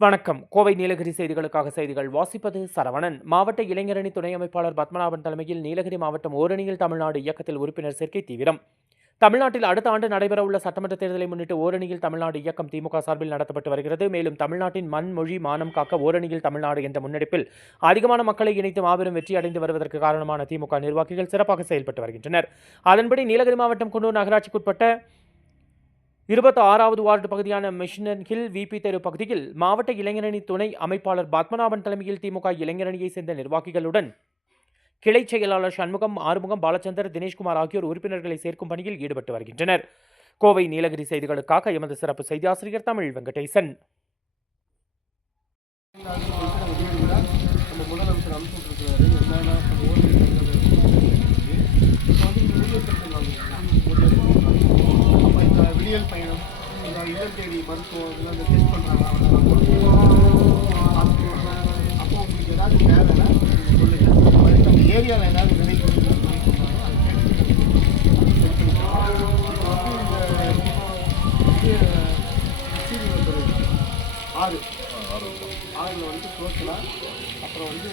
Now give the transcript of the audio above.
வணக்கம். கோவை நீலகிரி செய்திகளுக்காக செய்திகள் வாசிப்பது சரவணன். மாவட்ட இளைஞரணி துணை அமைப்பாளர் பத்மநாபன் தலைமையில் நீலகிரி மாவட்டம் ஓரணியில் தமிழ்நாடு இயக்கத்தில் உறுப்பினர் சேர்க்கை தீவிரம். தமிழ்நாட்டில் அடுத்த ஆண்டு நடைபெறவுள்ள சட்டமன்ற தேர்தலை முன்னிட்டு ஓரணியில் தமிழ்நாடு இயக்கம் திமுக சார்பில் நடத்தப்பட்டு வருகிறது. மேலும் தமிழ்நாட்டின் மண் மொழி மானம் காக்க ஓரணியில் தமிழ்நாடு என்ற முன்னெடுப்பில் அதிகமான மக்களை இணைத்து மாபெரும் வெற்றி அடைந்து வருவதற்கு காரணமான திமுக நிர்வாகிகள் சிறப்பாக செயல்பட்டு வருகின்றனர். அதன்படி நீலகிரி மாவட்டம் குன்னூர் நகராட்சிக்குட்பட்ட இருபத்தி ஆறாவது வார்டு பகுதியான மிஷனன் ஹில் விபி தெரு பகுதியில் மாவட்ட இளைஞரணி துணை அமைப்பாளர் பத்மநாபன் தலைமையில் திமுக இளைஞரணியை சேர்ந்த நிர்வாகிகளுடன் கிளை செயலாளர் சண்முகம் ஆறுமுகம் பாலச்சந்தர் தினேஷ்குமார் ஆகியோர் உறுப்பினர்களை சேர்க்கும் பணியில் ஈடுபட்டு வருகின்றனர். கோவை நீலகிரி செய்திகளுக்காக எமது சிறப்பு செய்தியாசிரியர் தமிழ் வெங்கடேசன். இந்த பயணம் இந்த இல்லம் தேடி மருத்துவம் அந்த டெஸ்ட் பண்ணுறாங்க அப்போ உங்களுக்கு ஏதாவது தேவைன்னா சொல்லுங்கள் அந்த ஏரியாவில் ஏதாவது விலை ஆறு. ஆறில் வந்து சோத்துல அப்புறம் வந்து